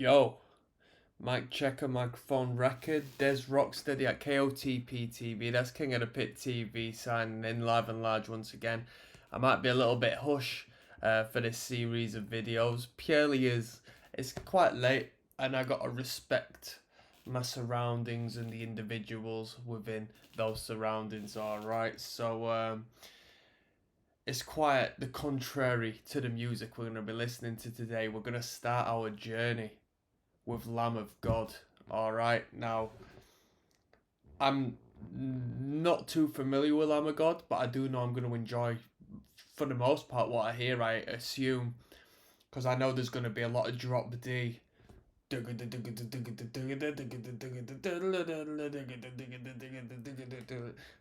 Yo, mic checker, microphone record, dezrocksteady at KOTP TV. That's King of the Pit TV signing in live and large once again. I might be a little bit hush for this series of videos, purely as it's quite late and I gotta respect my surroundings and the individuals within those surroundings. Alright, so it's quite the contrary to the music we're going to be listening to today. We're going to start our journey with Lamb of God. Alright, now, I'm not too familiar with Lamb of God, but I do know I'm going to enjoy, for the most part, what I hear, I assume, because I know there's going to be a lot of drop D.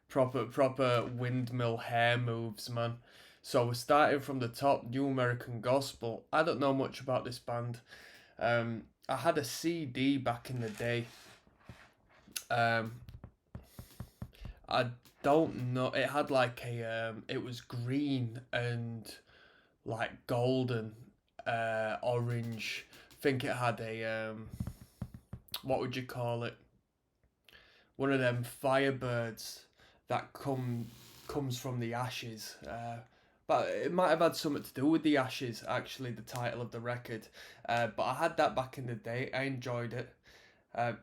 Proper windmill hair moves, man. So we're starting from the top, New American Gospel. I don't know much about this band. I had a CD back in the day. I don't know. It had like a it was green and like golden, orange. I think it had a what would you call it? One of them firebirds that comes from the ashes. But it might have had something to do with the ashes, actually, the title of the record. But I had that back in the day. I enjoyed it. Uh,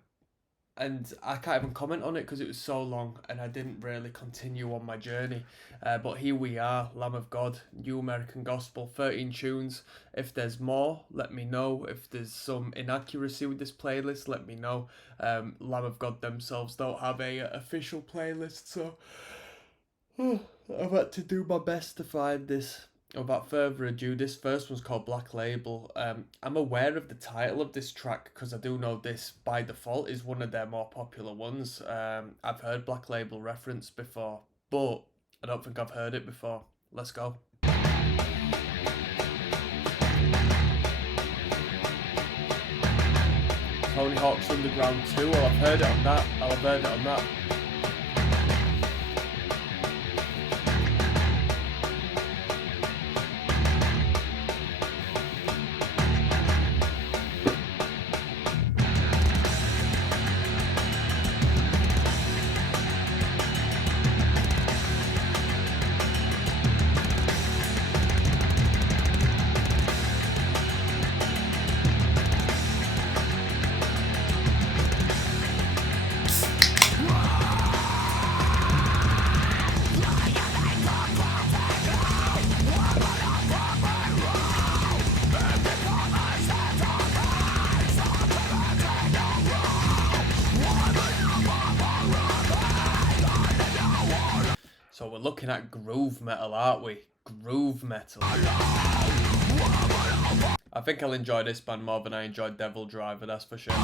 and I can't even comment on it because it was so long and I didn't really continue on my journey. But here we are, Lamb of God, New American Gospel, 13 tunes. If there's more, let me know. If there's some inaccuracy with this playlist, let me know. Lamb of God themselves don't have a official playlist, so I've had to do my best to find this. Without further ado, this first one's called Black Label. I'm aware of the title of this track because I do know this by default is one of their more popular ones. I've heard Black Label referenced before, but I don't think I've heard it before. Let's go. Tony Hawk's Underground 2, I've heard it on that. I've heard it on that. So we're looking at groove metal, aren't we? Groove metal. I think I'll enjoy this band more than I enjoyed Devil Driver, that's for sure.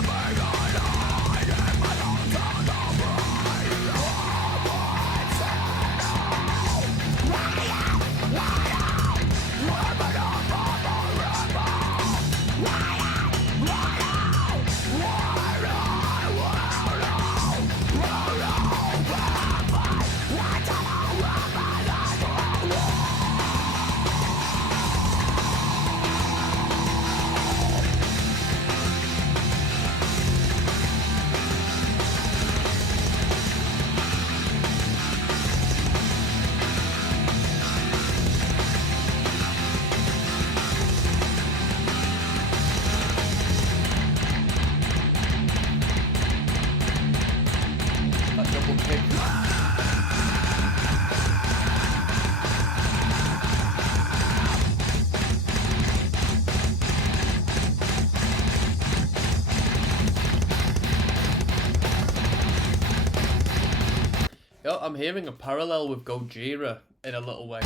Yo, I'm hearing a parallel with Gojira in a little way.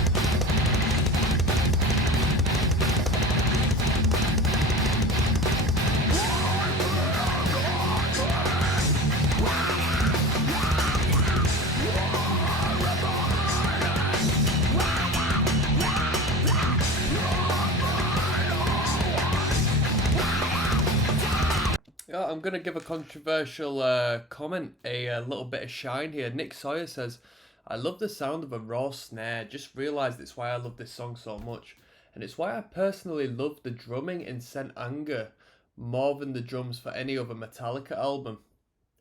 Yeah, I'm going to give a controversial comment a little bit of shine here. Nick Sawyer says, I love the sound of a raw snare. Just realised it's why I love this song so much. And it's why I personally love the drumming in Sent Anger more than the drums for any other Metallica album.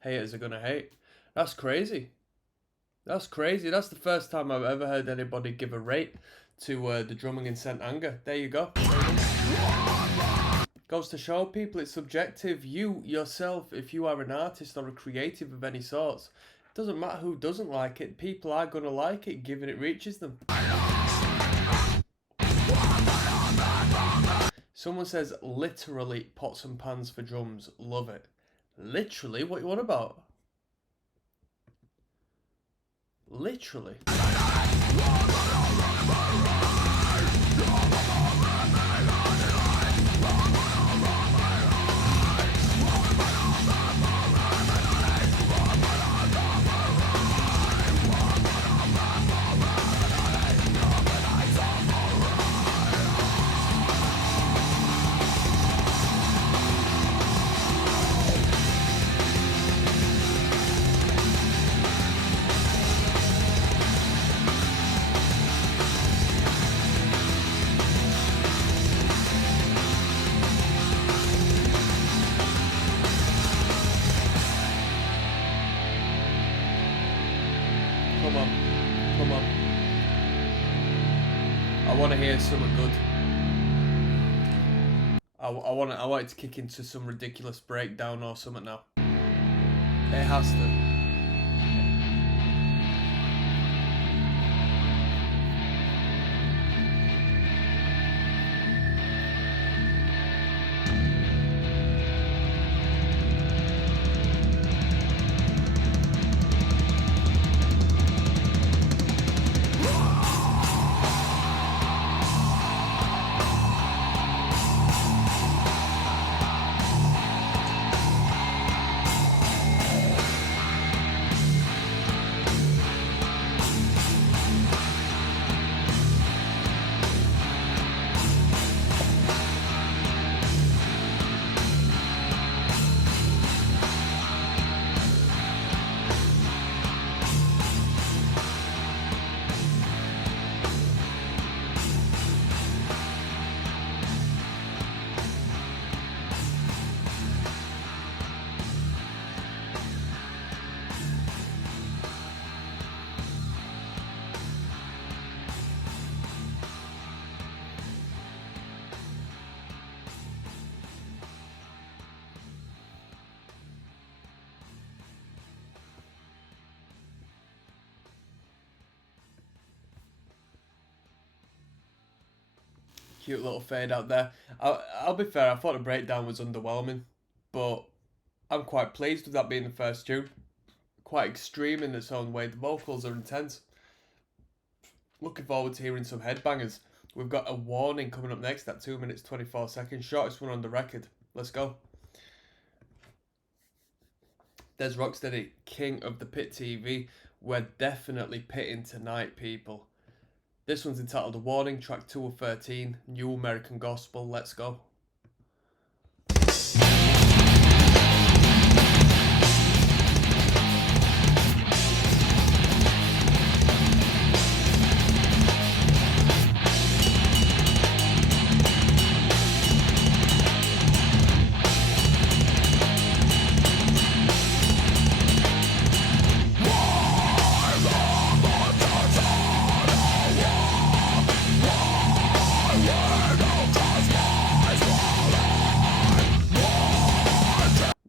Haters are gonna hate. That's crazy. That's crazy. That's the first time I've ever heard anybody give a rate to the drumming in St. Anger. There you go. Goes to show people it's subjective. You yourself, if you are an artist or a creative of any sorts, it doesn't matter who doesn't like it. People are gonna like it, given it reaches them. Someone says literally pots and pans for drums. Love it. Literally? What you want about? Literally. Come on. Come on. I want to hear something good. I want it to kick into some ridiculous breakdown or something now. It has to. Cute little fade out there. I'll be fair, I thought the breakdown was underwhelming, but I'm quite pleased with that being the first tune. Quite extreme in its own way. The vocals are intense. Looking forward to hearing some headbangers. We've got a warning coming up next at 2 minutes 24 seconds. Shortest one on the record. Let's go. Dezrocksteady, king of the pit TV. We're definitely pitting tonight, people. This one's entitled A Warning, track 2 of 13, New American Gospel. Let's go.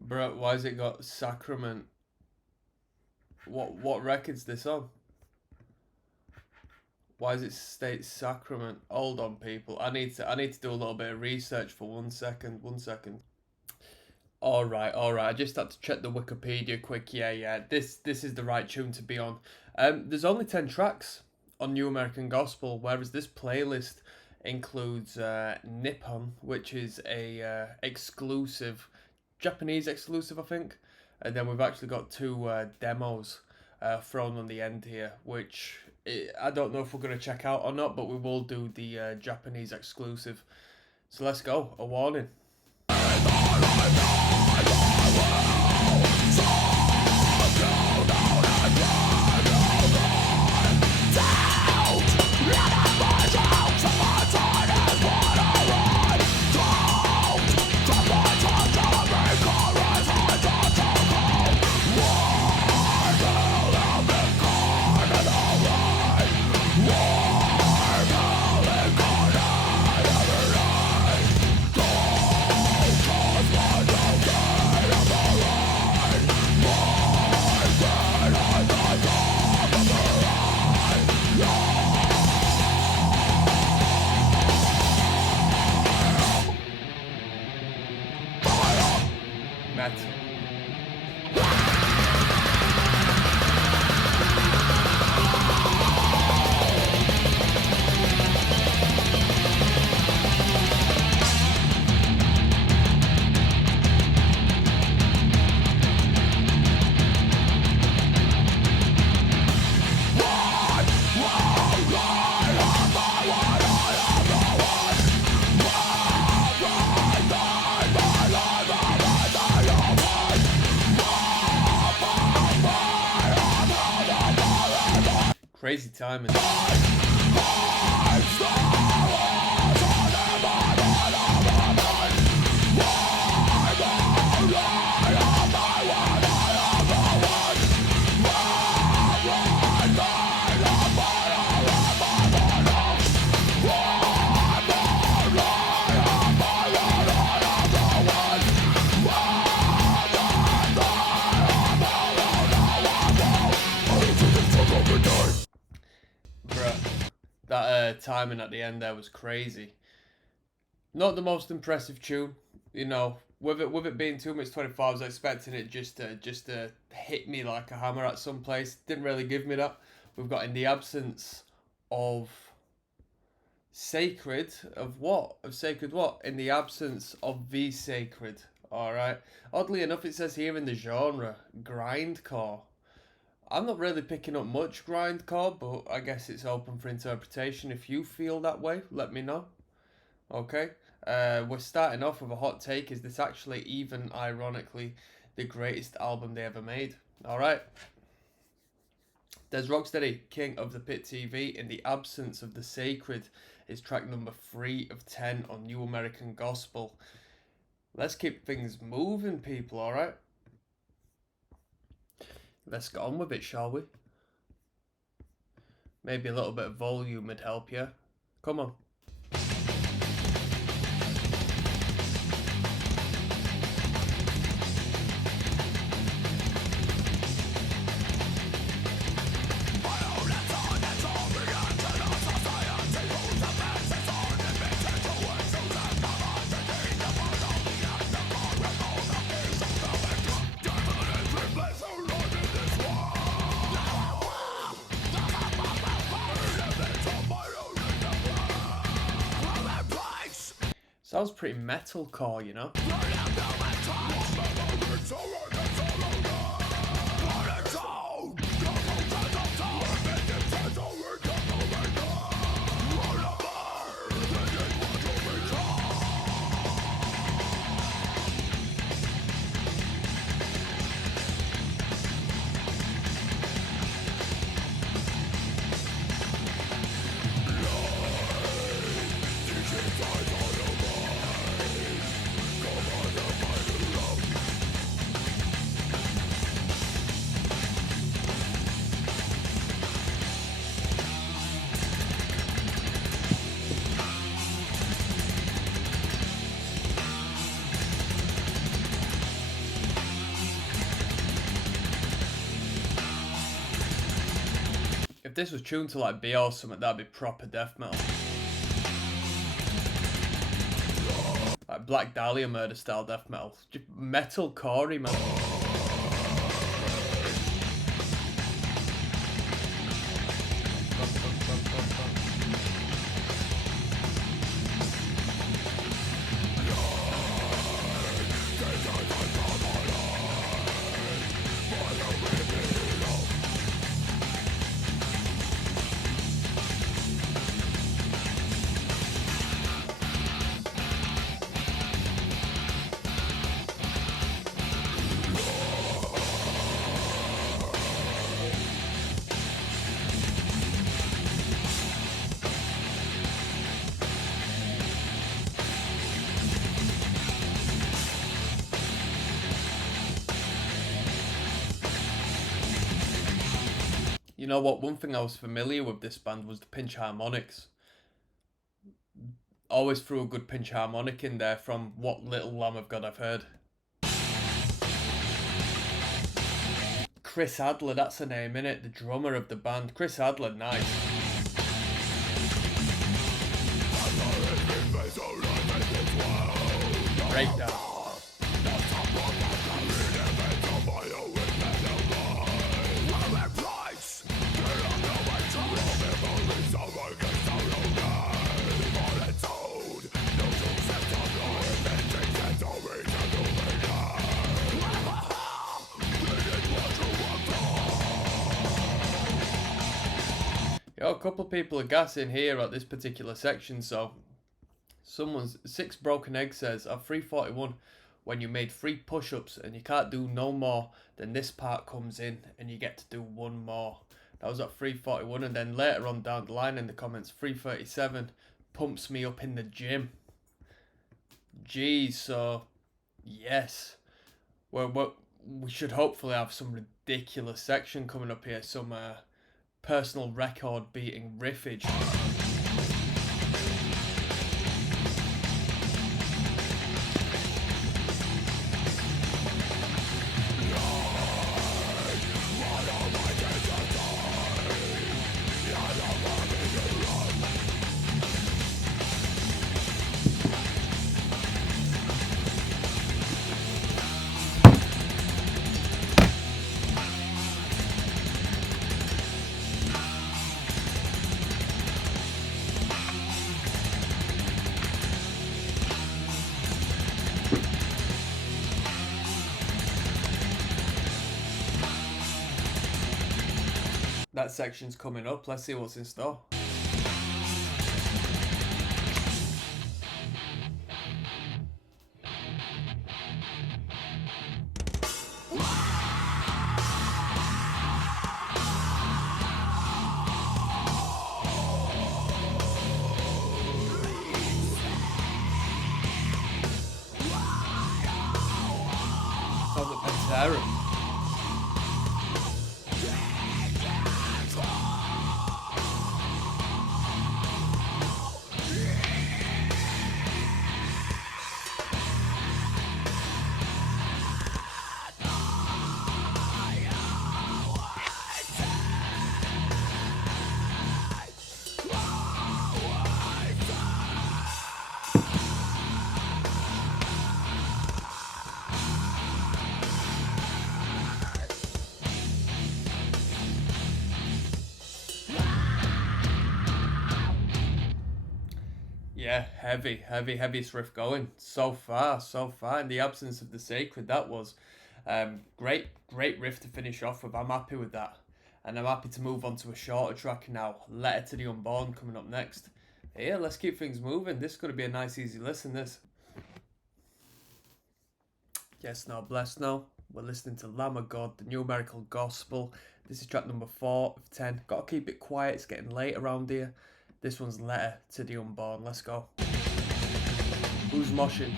Bro, why has it got Sacrament? What record's this on? Why does it state Sacrament? Hold on, people. I need to do a little bit of research for 1 second. 1 second. All right. I just had to check the Wikipedia quick. Yeah. This is the right tune to be on. There's only 10 tracks on New American Gospel, whereas this playlist includes Nippon, which is a exclusive, Japanese exclusive, I think. And then we've actually got 2 demos thrown on the end here, which I don't know if we're going to check out or not, but we will do the Japanese exclusive. So let's go. A Warning. Metal. Crazy timing. Bruh, that timing at the end there was crazy. Not the most impressive tune, you know. With it being 2 minutes 24, I was expecting it just to hit me like a hammer at some place. Didn't really give me that. We've got In the Absence of Sacred of what? Of Sacred what? In the Absence of the Sacred. Alright. Oddly enough, it says here in the genre, grindcore. I'm not really picking up much grindcore, but I guess it's open for interpretation. If you feel that way, let me know. Okay. We're starting off with a hot take. Is this actually, even ironically, the greatest album they ever made? Alright. Dezrocksteady, King of the Pit TV, In the Absence of the Sacred, is track number 3 of 10 on New American Gospel. Let's keep things moving, people, alright? Let's get on with it, shall we? Maybe a little bit of volume would help you. Come on. Sounds pretty metalcore, you know? If this was tuned to like BL or something, that'd be proper death metal. Like Black Dahlia Murder style death metal. Just metal corey, man. You know what? One thing I was familiar with this band was the pinch harmonics. Always threw a good pinch harmonic in there from what little Lamb of God I've heard. Chris Adler, that's the name, innit? The drummer of the band. Chris Adler, nice. Breakdown. a couple of people are gassing here at this particular section. So someone's Six Broken Egg says at 341, when you made 3 push-ups and you can't do no more, then this part comes in and you get to do 1 more. That was at 341, and then later on down the line in the comments, 337 pumps me up in the gym. Geez, so yes, well, we should hopefully have some ridiculous section coming up here, some personal record beating riffage. That section's coming up. Let's see what's in store. Sounds like Pantera. Yeah, heaviest riff going so far. In the absence of the sacred, that was great riff to finish off with. I'm happy with that, and I'm happy to move on to a shorter track now. Letter to the Unborn coming up next. Yeah, let's keep things moving. This is going to be a nice, easy listen. This. Yes, now blessed now. We're listening to Lamb of God, the Numerical Gospel. This is track number 4 of 10. Got to keep it quiet. It's getting late around here. This one's Letter to the Unborn. Let's go. Who's moshing?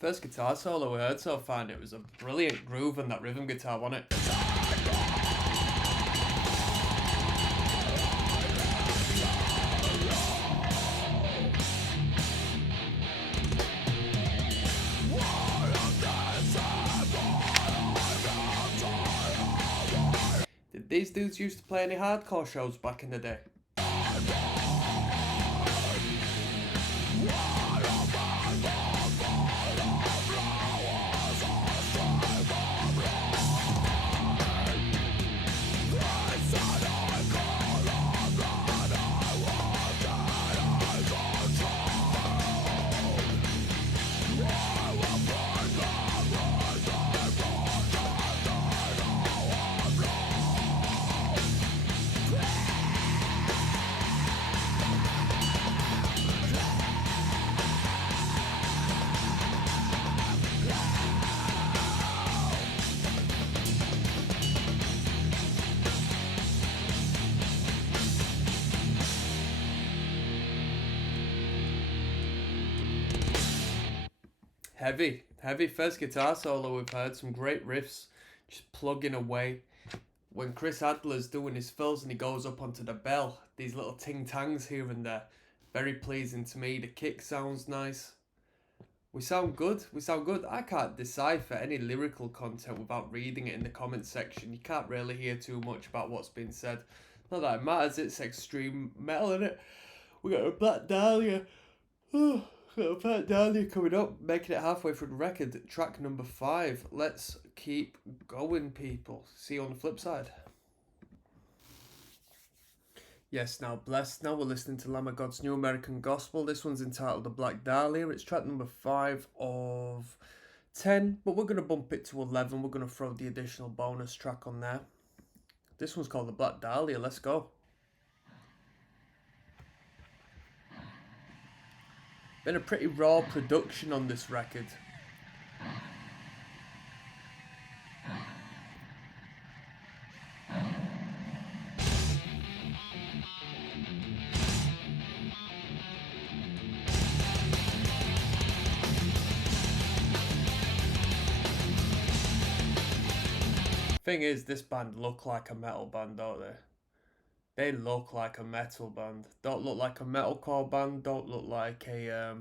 First guitar solo we heard so far, and it was a brilliant groove on that rhythm guitar, wasn't it? These dudes used to play any hardcore shows back in the day. Heavy first guitar solo we've heard, some great riffs, just plugging away. When Chris Adler's doing his fills and he goes up onto the bell, these little ting-tangs here and there, very pleasing to me. The kick sounds nice. We sound good, I can't decipher any lyrical content without reading it in the comments section. You can't really hear too much about what's been said. Not that it matters, it's extreme metal, innit? We got a Black Dahlia. Got a Black Dahlia coming up, making it halfway through the record, track number 5. Let's keep going, people. See you on the flip side. Yes, now blessed. Now we're listening to Lamb of God's New American Gospel. This one's entitled The Black Dahlia. It's track number 5 of 10, but we're going to bump it to 11. We're going to throw the additional bonus track on there. This one's called The Black Dahlia. Let's go. Been a pretty raw production on this record. Thing is, this band look like a metal band, don't they? They look like a metal band. Don't look like a metalcore band. Don't look like a,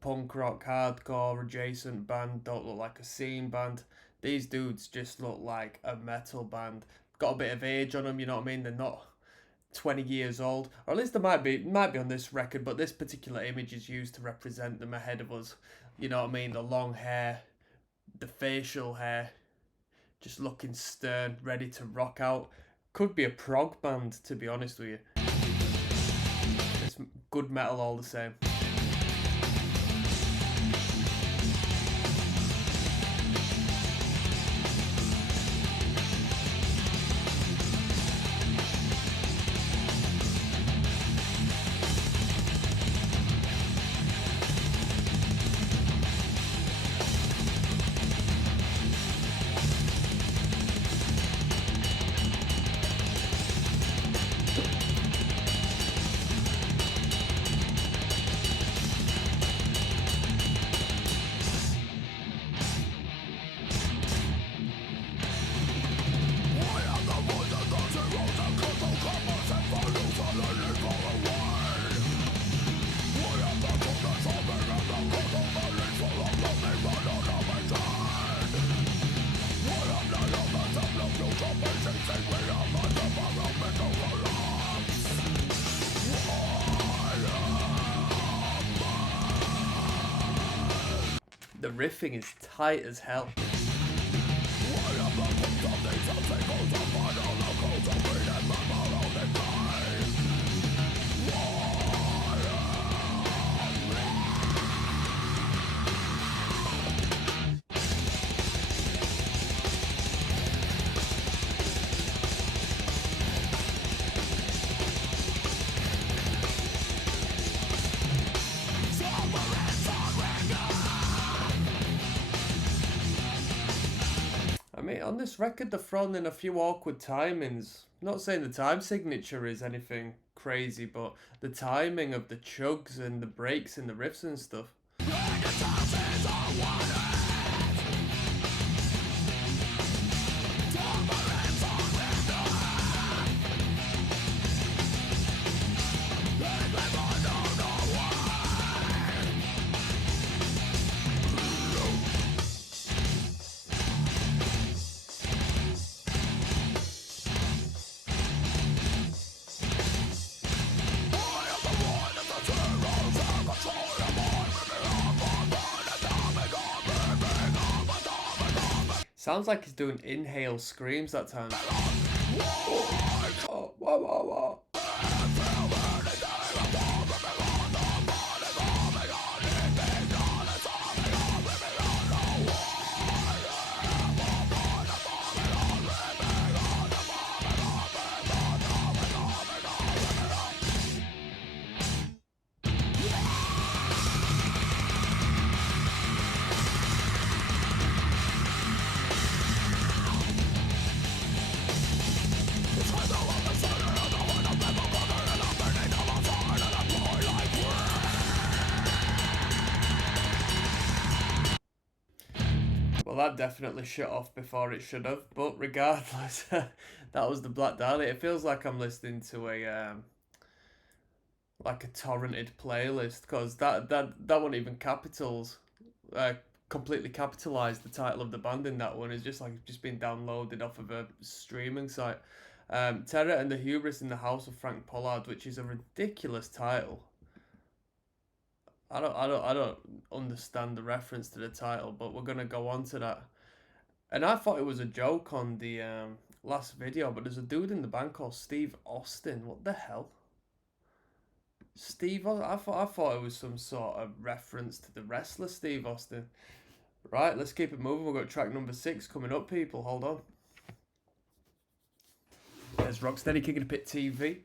punk rock, hardcore adjacent band. Don't look like a scene band. These dudes just look like a metal band. Got a bit of age on them, you know what I mean? They're not 20 years old. Or at least they might be on this record, but this particular image is used to represent them ahead of us. You know what I mean? The long hair, the facial hair, just looking stern, ready to rock out. Could be a prog band, to be honest with you. It's good metal all the same. The riffing is tight as hell. On this record, they're thrown in a few awkward timings. I'm not saying the time signature is anything crazy, but the timing of the chugs and the breaks and the riffs and stuff. Sounds like he's doing inhale screams that time. Oh, whoa, whoa, whoa. Well, that definitely shut off before it should have. But regardless, that was the Black Dahlia. It feels like I'm listening to a like a torrented playlist, because that wasn't even capitals. Completely capitalized the title of the band in that one. It's just like it's just been downloaded off of a streaming site. Terror and the Hubris in the House of Frank Pollard, which is a ridiculous title. I don't understand the reference to the title, but we're gonna go on to that. And I thought it was a joke on the last video, but there's a dude in the band called Steve Austin. What the hell? I thought it was some sort of reference to the wrestler Steve Austin. Right, let's keep it moving. We've got track number 6 coming up, people. Hold on. There's Rocksteady Kicking a Pit TV.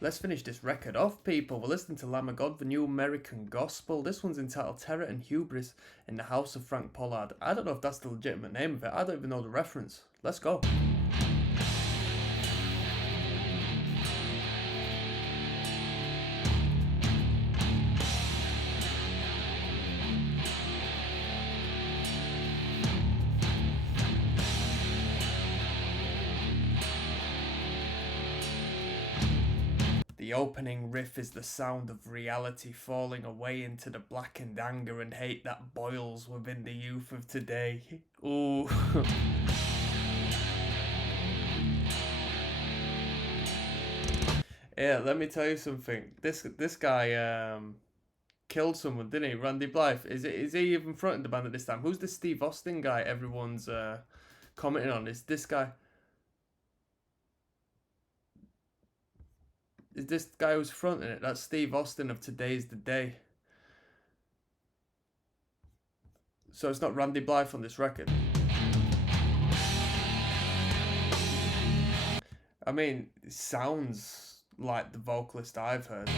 Let's finish this record off, people. We're listening to Lamb of God, the new American gospel. This one's entitled Terror and Hubris in the House of Frank Pollard. I don't know if that's the legitimate name of it. I don't even know the reference. Let's go. The opening riff is the sound of reality falling away into the blackened anger and hate that boils within the youth of today. Ooh. Yeah, let me tell you something. This guy killed someone, didn't he? Randy Blythe. Is he even fronting the band at this time? Who's the Steve Austin guy everyone's commenting on? Is this guy? Is this guy who's fronting it? That's Steve Austin of Today's the Day. So it's not Randy Blythe on this record. I mean, it sounds like the vocalist I've heard.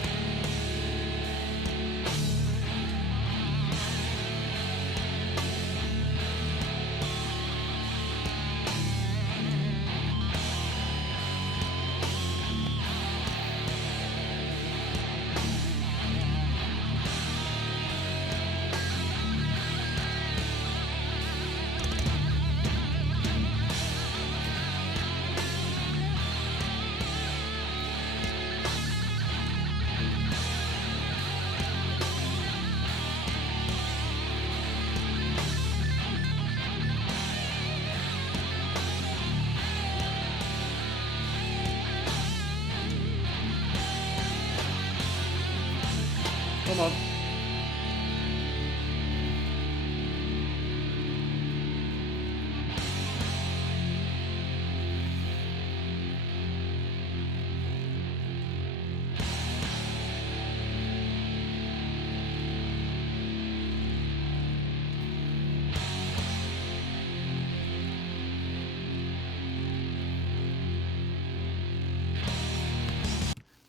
Come on.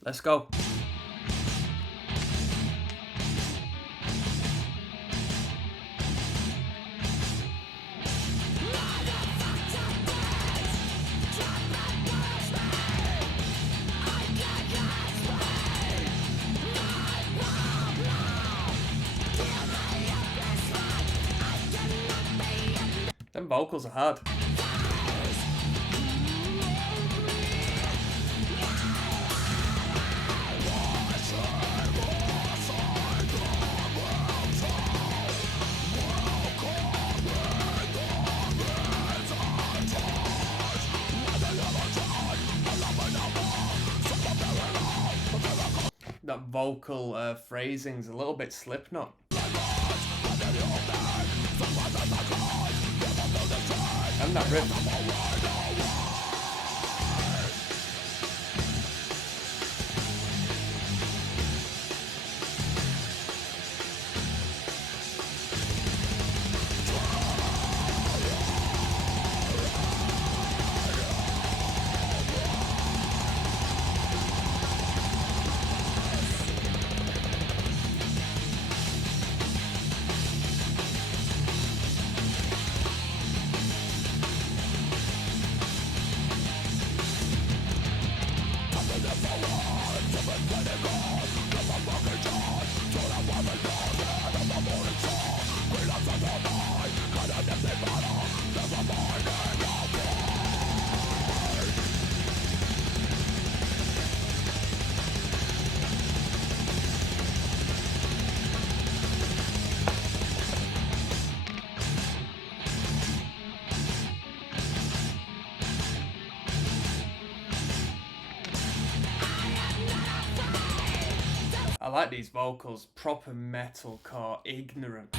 Let's go. Them vocals are hard. That vocal phrasing's a little bit Slipknot. that riff. I like these vocals, proper metalcore, ignorant.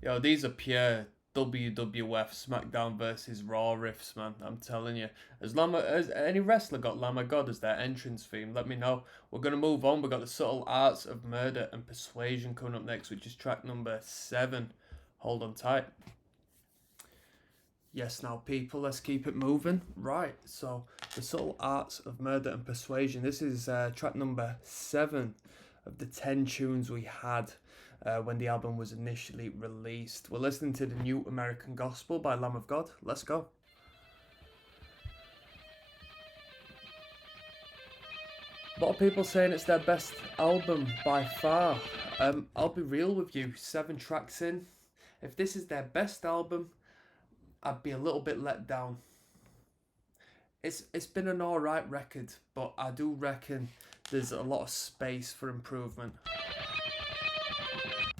Yo, these are pure WWF SmackDown versus Raw riffs, man. I'm telling you. Has any wrestler got Lamb of God as their entrance theme? Let me know. We're going to move on. We've got the Subtle Arts of Murder and Persuasion coming up next, which is track number 7. Hold on tight. Yes, now people, let's keep it moving. Right, so the Subtle Arts of Murder and Persuasion. This is track number 7 of the 10 tunes we had when the album was initially released. We're listening to the New American Gospel by Lamb of God. Let's go. A lot of people saying it's their best album by far. I'll be real with you, 7 tracks in. If this is their best album, I'd be a little bit let down. It's been an alright record, but I do reckon there's a lot of space for improvement.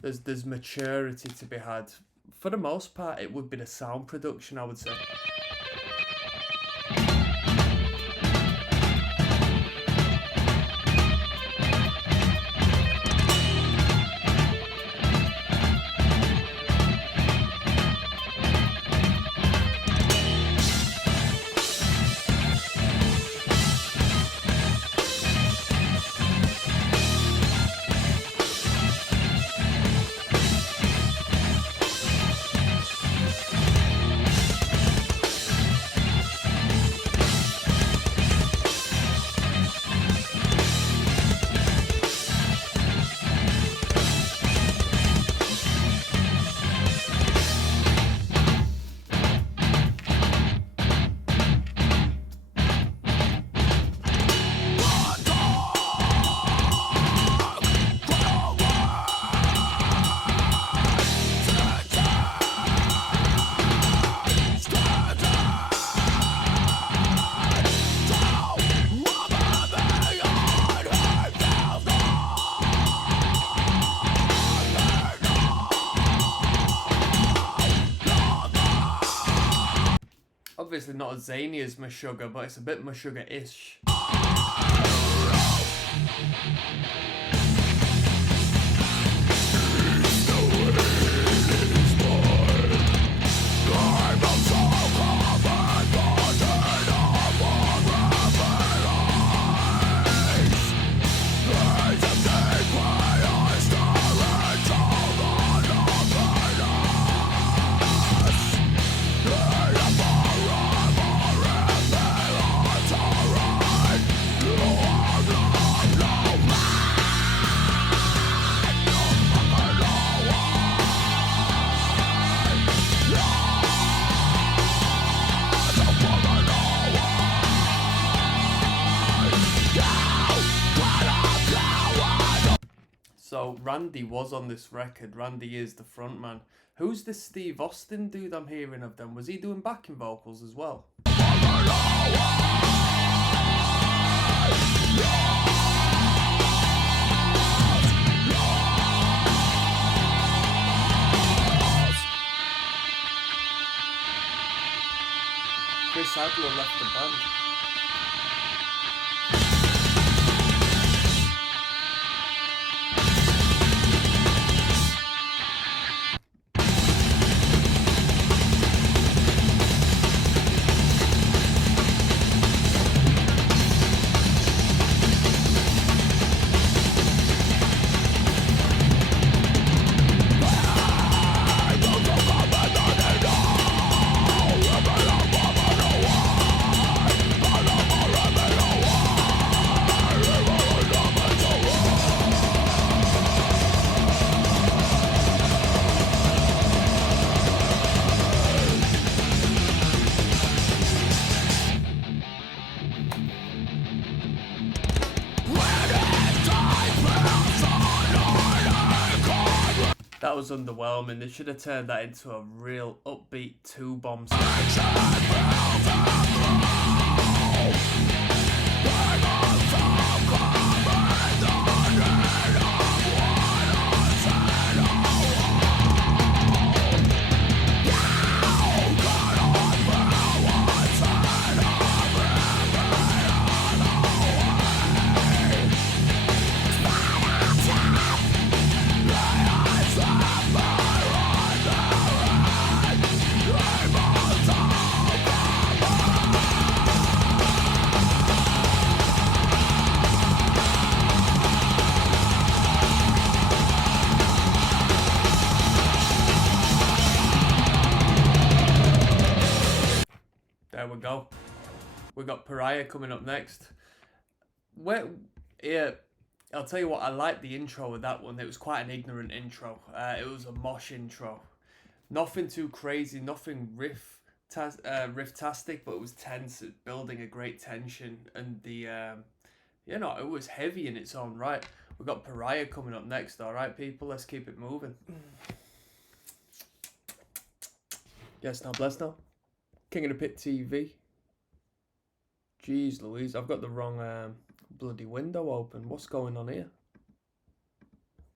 There's maturity to be had. For the most part, it would be the sound production, I would say. obviously not as zany as Meshuggah, but it's a bit Meshuggah-ish. So Randy was on this record. Randy is the frontman. Who's this Steve Austin dude I'm hearing of them? Was he doing backing vocals as well? Chris Adler left the band. That was underwhelming. They should have turned that into a real upbeat two-bomb There we go. We got Pariah coming up next. Yeah, I'll tell you what, I liked the intro of that one. It was quite an ignorant intro. It was a mosh intro. Nothing too crazy, nothing riff-tastic, but it was tense, building a great tension. And it was heavy in its own right. We got Pariah coming up next, alright people? Let's keep it moving. Yes, now bless now. King of the Pit TV. Jeez Louise, I've got the wrong bloody window open. What's going on here?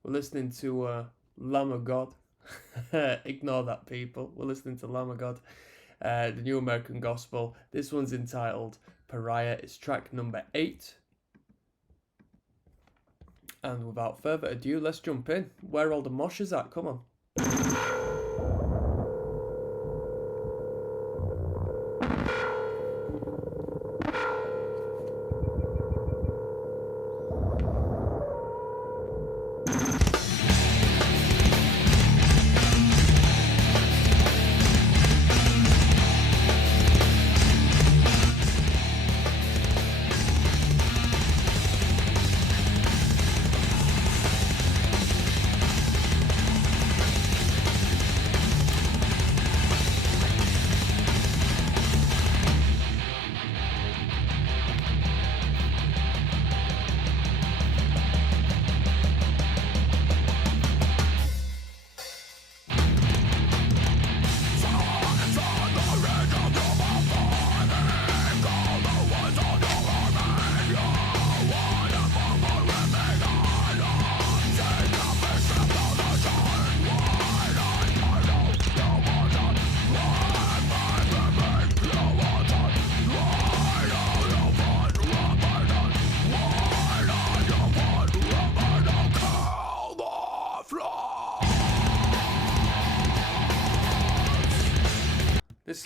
We're listening to Lamb of God. Ignore that, people. We're listening to Lamb of God, the New American Gospel. This one's entitled Pariah. It's track number 8. And without further ado, let's jump in. Where are all the moshers at? Come on.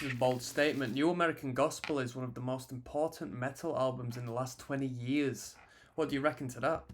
is a bold statement. New American Gospel is one of the most important metal albums in the last 20 years. What do you reckon to that?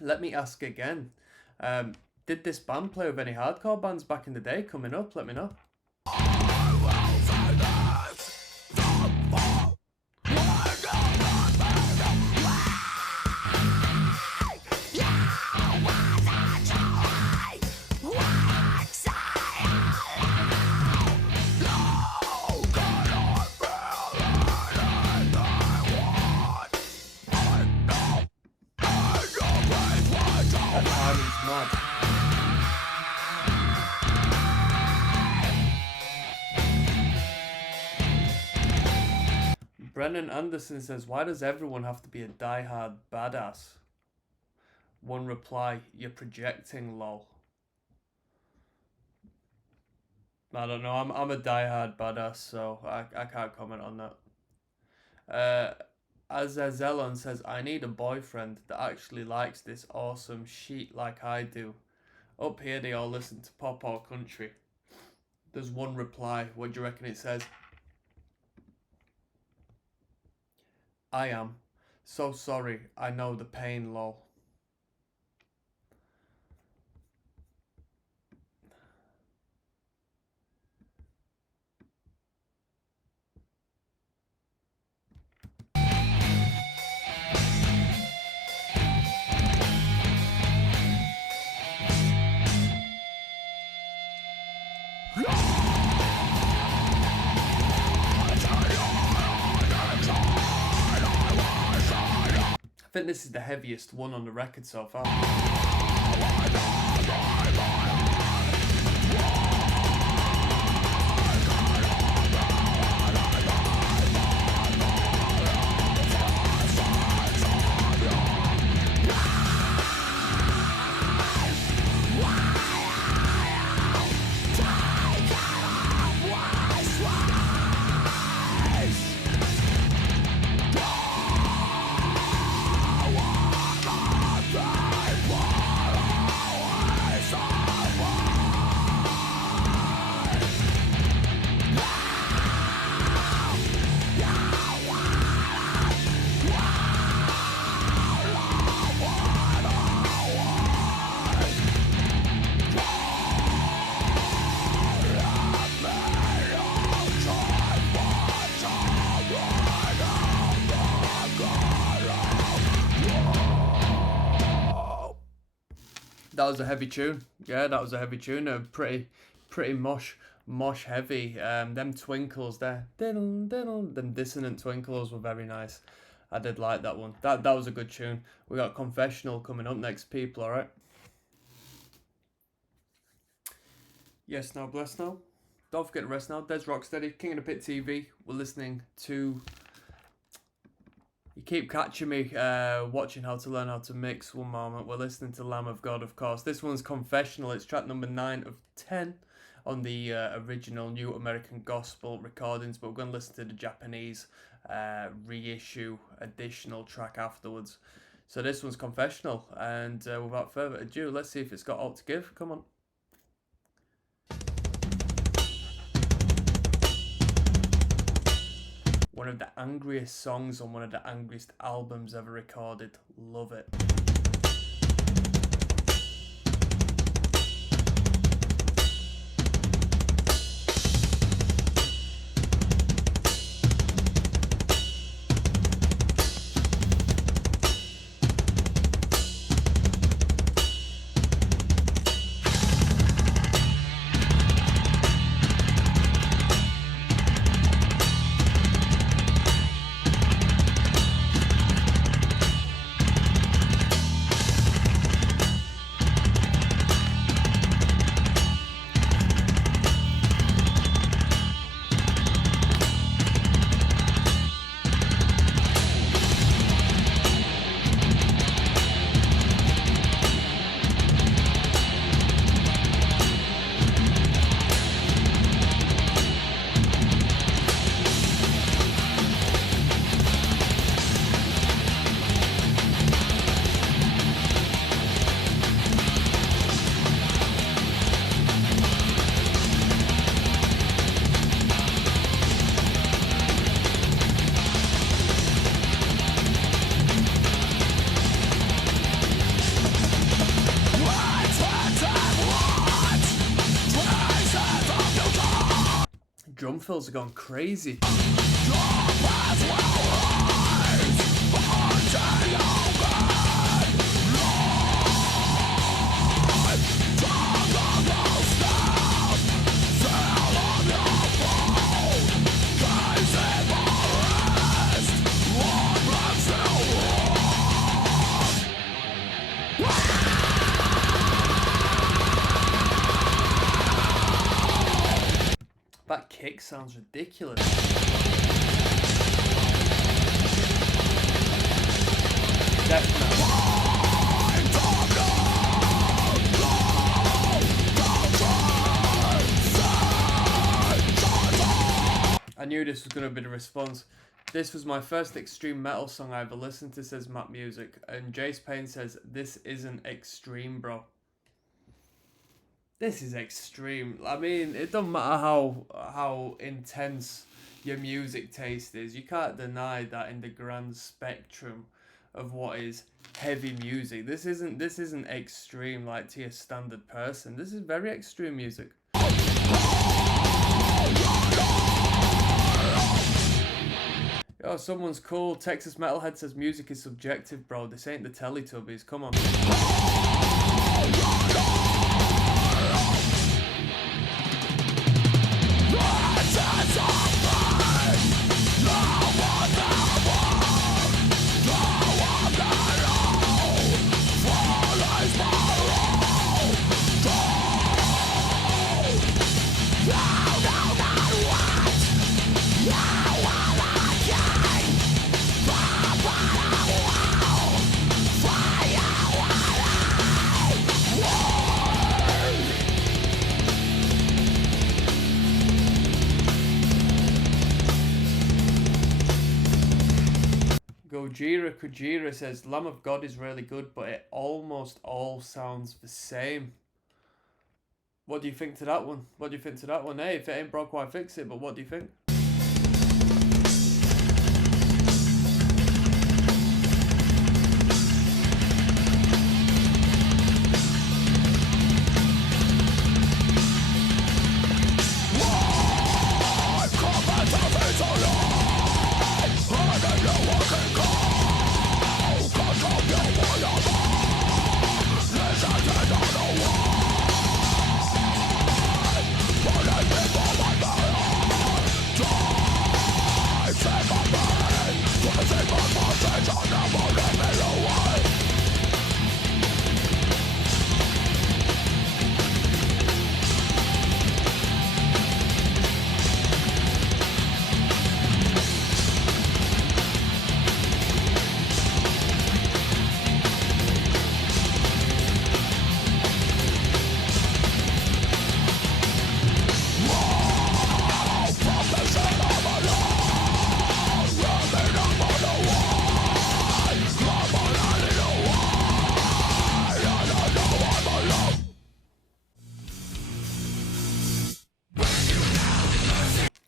Let me ask again. Did this band play with any hardcore bands back in the day coming up? Let me know. Brennan Anderson says, why does everyone have to be a diehard badass? One reply, you're projecting, lol. I don't know, I'm a diehard badass, so I can't comment on that. Azazelon says, I need a boyfriend that actually likes this awesome shit like I do. Up here they all listen to pop or country. There's one reply, what do you reckon it says? I am. So sorry, I know the pain, lol. I think this is the heaviest one on the record so far. That was a heavy tune. Yeah, that was a heavy tune. Pretty mosh heavy. Them twinkles there, them dissonant twinkles were very nice. I did like that one. That was a good tune. We got Confessional coming up next, people. All right. Yes, now, bless now. Don't forget to rest now. dezrocksteady, King of the Pit TV. We're listening to. You keep catching me watching How to Learn How to Mix one moment. We're listening to Lamb of God, of course. This one's Confessional. It's track number 9 of 10 on the original New American Gospel recordings. But we're going to listen to the Japanese reissue additional track afterwards. So this one's Confessional. And without further ado, let's see if it's got all to give. Come on. one of the angriest songs on one of the angriest albums ever recorded. Love it. Drum fills are going crazy. That kick sounds ridiculous. Definitely. I knew this was going to be the response. This was my first extreme metal song I ever listened to, says Matt Music. And Jace Payne says, this isn't extreme, bro. This is extreme. I mean, it doesn't matter how intense your music taste is. You can't deny that in the grand spectrum of what is heavy music. This isn't extreme like to your standard person. This is very extreme music. Yo, someone's cool. Texas Metalhead says music is subjective, bro. This ain't the Teletubbies. Come on. Kujira says, Lamb of God is really good, but it almost all sounds the same. What do you think to that one? What do you think to that one? Hey, if it ain't broke, why fix it? But what do you think?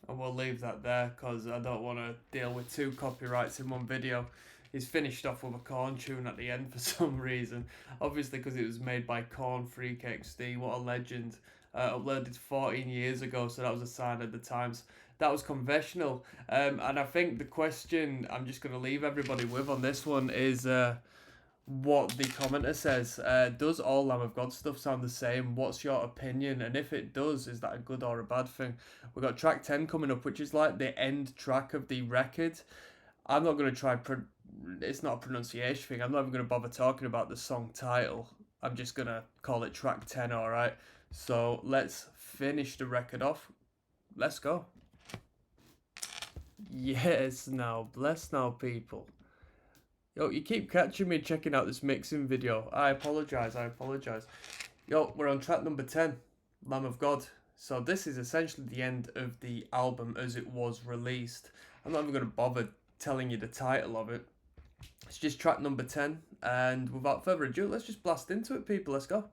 And we'll leave that there because I don't want to deal with 2 copyrights in one video. He's finished off with a Korn tune at the end for some reason. Obviously because it was made by Korn, FreakXD, what a legend. Uploaded 14 years ago, so that was a sign of the times. That was conventional. And I think the question I'm just going to leave everybody with on this one is what the commenter says. Does all Lamb of God stuff sound the same? What's your opinion? And if it does, is that a good or a bad thing? We've got track 10 coming up, which is like the end track of the record. I'm not going to try... it's not a pronunciation thing. I'm not even going to bother talking about the song title. I'm just going to call it track 10, alright? So let's finish the record off. Let's go. Yes, now. Bless now, people. Yo, you keep catching me checking out this mixing video. I apologise. Yo, we're on track number 10, Lamb of God. So this is essentially the end of the album as it was released. I'm not even going to bother telling you the title of it. It's just track number 10. And without further ado, let's just blast into it, people. Let's go.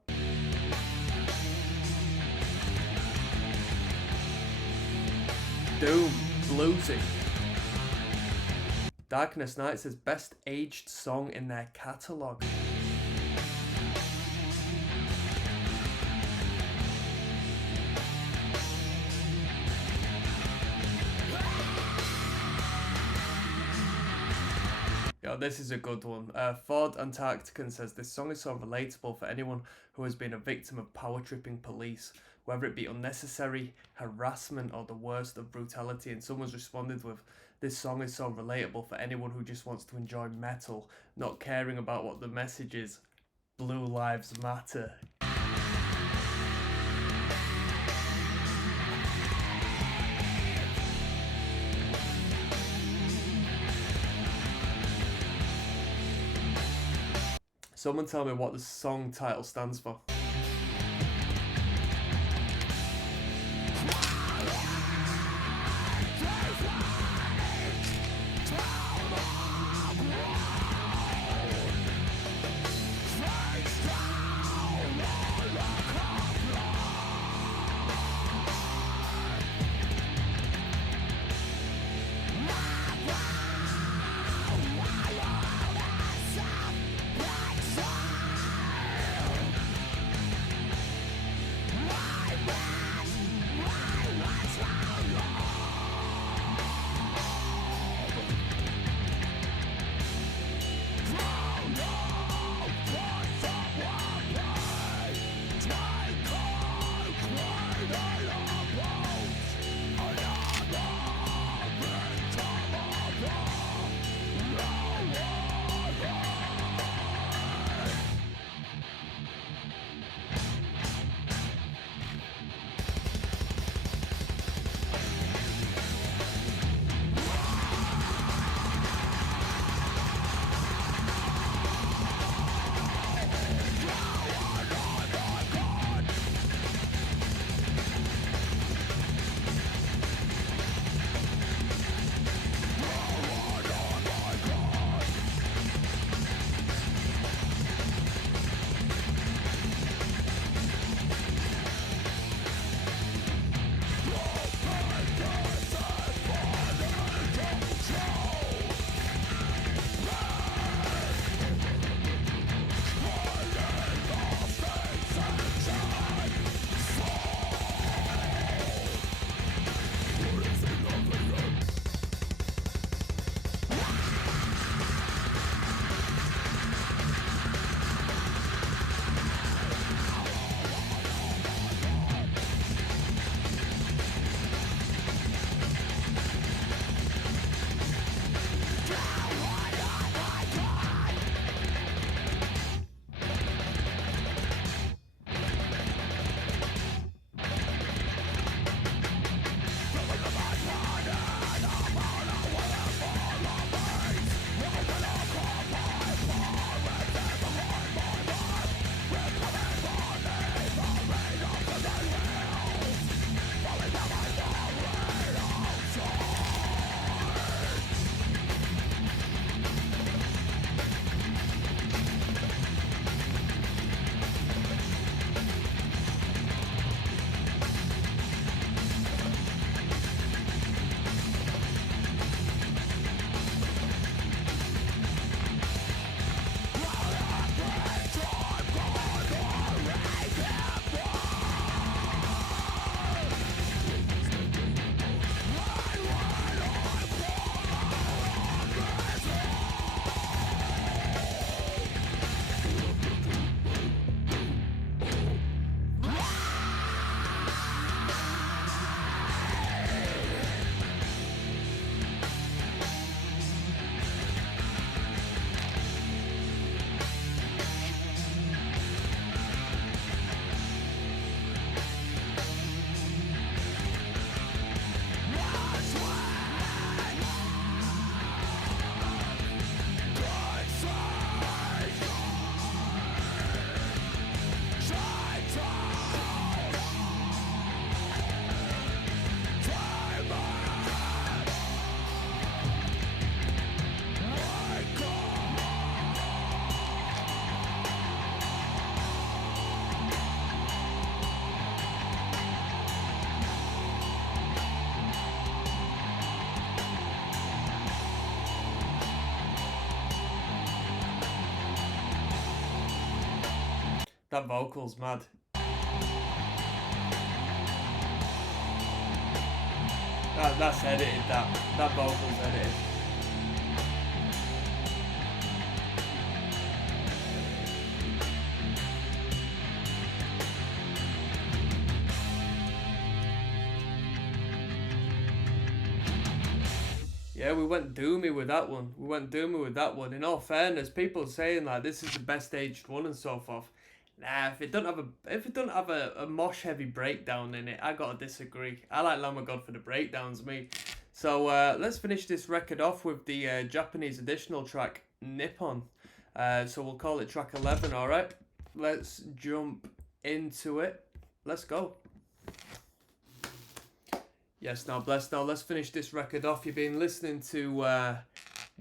Doom, bluesy. Darkness Night says best aged song in their catalogue. Yo, this is a good one. Ford Antarctican says this song is so relatable for anyone who has been a victim of power-tripping police, whether it be unnecessary harassment or the worst of brutality. And someone's responded with, this song is so relatable for anyone who just wants to enjoy metal, not caring about what the message is. Blue Lives Matter. Someone tell me what the song title stands for. That vocal's mad. That's edited. That vocal's edited. Yeah, we went doomy with that one. In all fairness, people saying like this is the best aged one and so forth. Nah, if it don't have a mosh heavy breakdown in it, I gotta disagree. I like Lamb of God for the breakdowns, me. So let's finish this record off with the Japanese additional track Nippon. So we'll call it track 11. All right, let's jump into it. Let's go. Yes, now bless. Now let's finish this record off. You've been listening to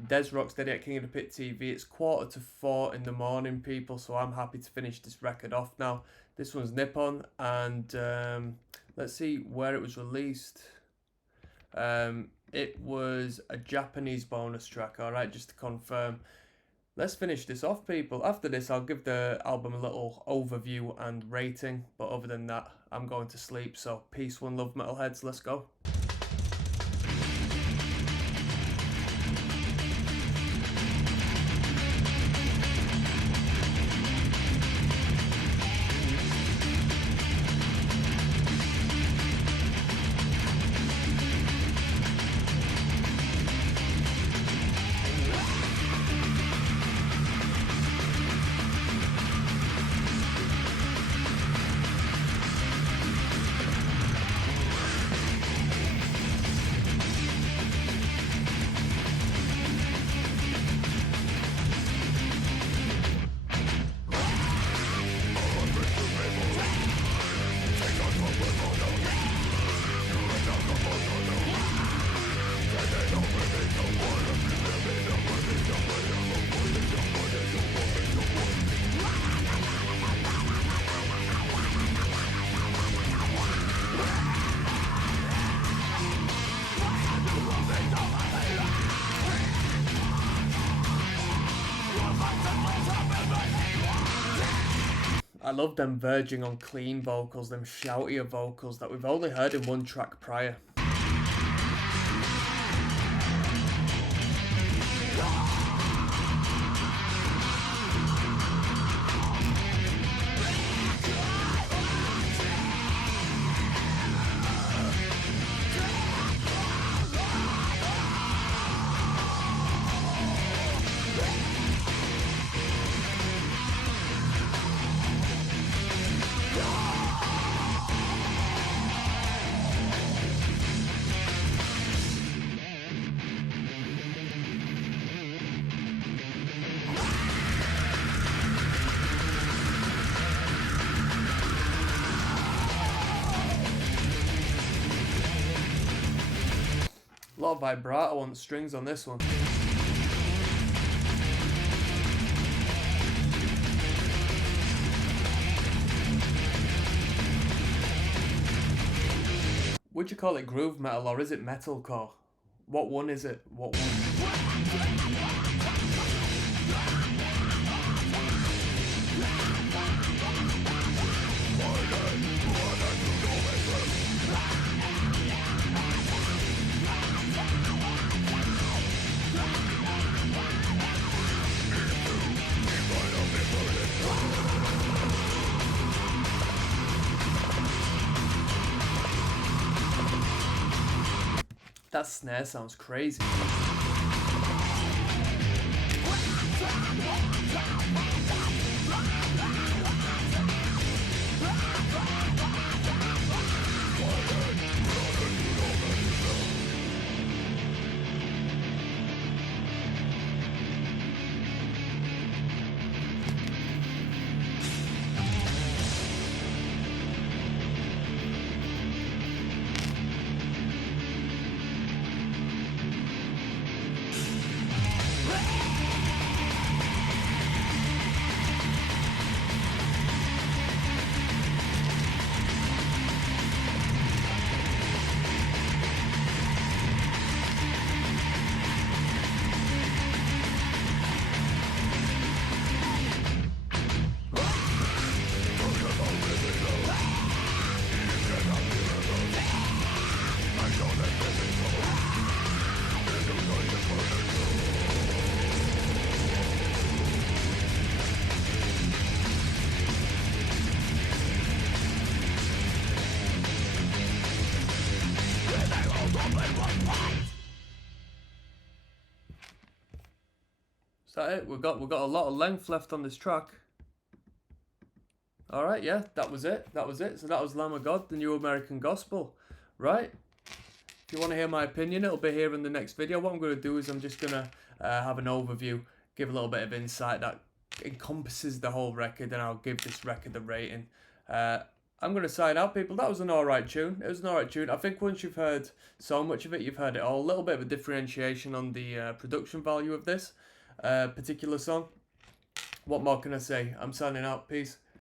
dezrocksteady at King of the Pit TV. It's 3:45 in the morning, people, so I'm happy to finish this record off now. This one's Nippon, and let's see where it was released. It was a Japanese bonus track, alright, just to confirm. Let's finish this off, people. After this, I'll give the album a little overview and rating, but other than that, I'm going to sleep. So peace, one love, metalheads. Let's go. I love them verging on clean vocals, them shoutier vocals that we've only heard in one track prior. A lot of vibrato on the strings on this one. Would you call it groove metal or is it metalcore? What one is it? What one? That snare sounds crazy. Is that it? We've got a lot of length left on this track. All right, yeah, that was it. That was it. So that was Lamb of God, the New American Gospel. Right. If you want to hear my opinion, it'll be here in the next video. What I'm going to do is I'm just going to have an overview, give a little bit of insight that encompasses the whole record, and I'll give this record a rating. I'm going to sign out, people. That was an alright tune. It was an alright tune. I think once you've heard so much of it, you've heard it all. A little bit of a differentiation on the production value of this particular song. What more can I say? I'm signing out. Peace.